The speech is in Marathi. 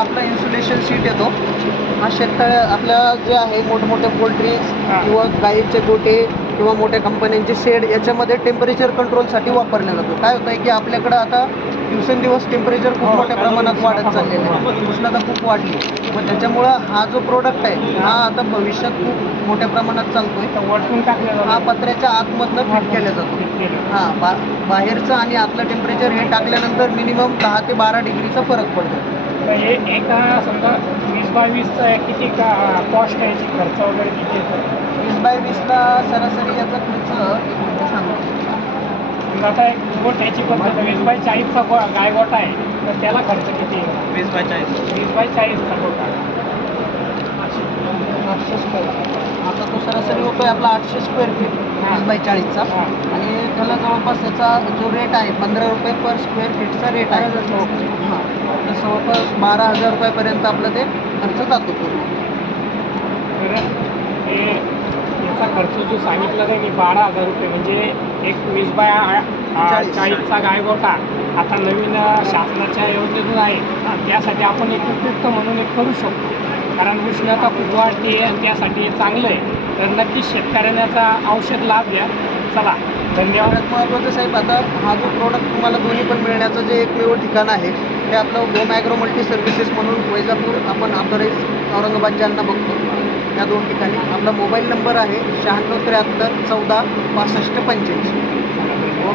आपला इन्सुलेशन सीट येतो. हा शेततळ्या आपल्या जे आहे मोठमोठे पोल्ट्रीज. किंवा गाईचे गोटे किंवा मोठ्या कंपन्यांचे शेड याच्यामध्ये टेम्परेचर कंट्रोलसाठी वापरला जातो. काय होतं आहे की आपल्याकडं आता दिवसेंदिवस टेम्परेचर खूप हो, मोठ्या प्रमाणात वाढत चाललेलं आहे. उष्णता खूप वाढली. मग त्याच्यामुळं हा जो प्रोडक्ट आहे हा आता भविष्यात खूप मोठ्या प्रमाणात चालतोय. हा. पत्र्याच्या आतमधनं फिट केला जातो. हां बा बाहेरचं आणि आतलं टेम्परेचर हे टाकल्यानंतर मिनिमम दहा ते बारा डिग्रीचा फरक पडतो. हे एका समजा वीस बाय वीसचं आहे, किती का कॉस्ट आहे याची खर्च वगैरे किती येतो? वीस बाय वीसला सरासरी याचा खर्च सांगतो समजा आता एक गोठ्याची पद्धत आहे, वीस बाय चाळीसचा गो गाय गोठा आहे तर त्याला खर्च किती येईल वीस बाय चाळीस. वीस बाय चाळीसचा गोठा. आठशे स्क्वेअर आता तो सरासरी होतोय आपला आठशे स्क्वेअर फीट वीस बाय चाळीसचा. हां. आणि त्याला जवळपास त्याचा जो रेट आहे पंधरा रुपये पर स्क्वेअर फीटचा रेट आहे. हां. तर जवळपास बारा हजार रुपयापर्यंत आपलं ते खर्च जातो पूर्ण. याचा खर्च जो सांगितला मी बारा हजार रुपये. म्हणजे एक वीस बाय. चाळीसचा गायगोठा आता नवीन शासनाच्या योजनेतून आहे. त्यासाठी आपण एक उपयुक्त म्हणून एक करू शकतो. कारण उष्णता खूप वाढते आणि त्यासाठी हे चांगलं आहे. तर नक्कीच शेतकऱ्यांना याचा औषध लाभ द्या. चला. धन्यवाद. महत्त्वाचं साहेब आता हा जो प्रोडक्ट तुम्हाला दोन्ही पण मिळण्याचं जे एकमेव ठिकाण आहे ते आपलं होम ॲग्रो मल्टी सर्व्हिसेस म्हणून वैजापूर आपण ऑथोराईज औरंगाबाद ज्यांना बघतो. त्या दोन ठिकाणी. आपला मोबाईल नंबर आहे शहाण्णव त्र्याहत्तर चौदा पासष्ट पंच्याऐंशी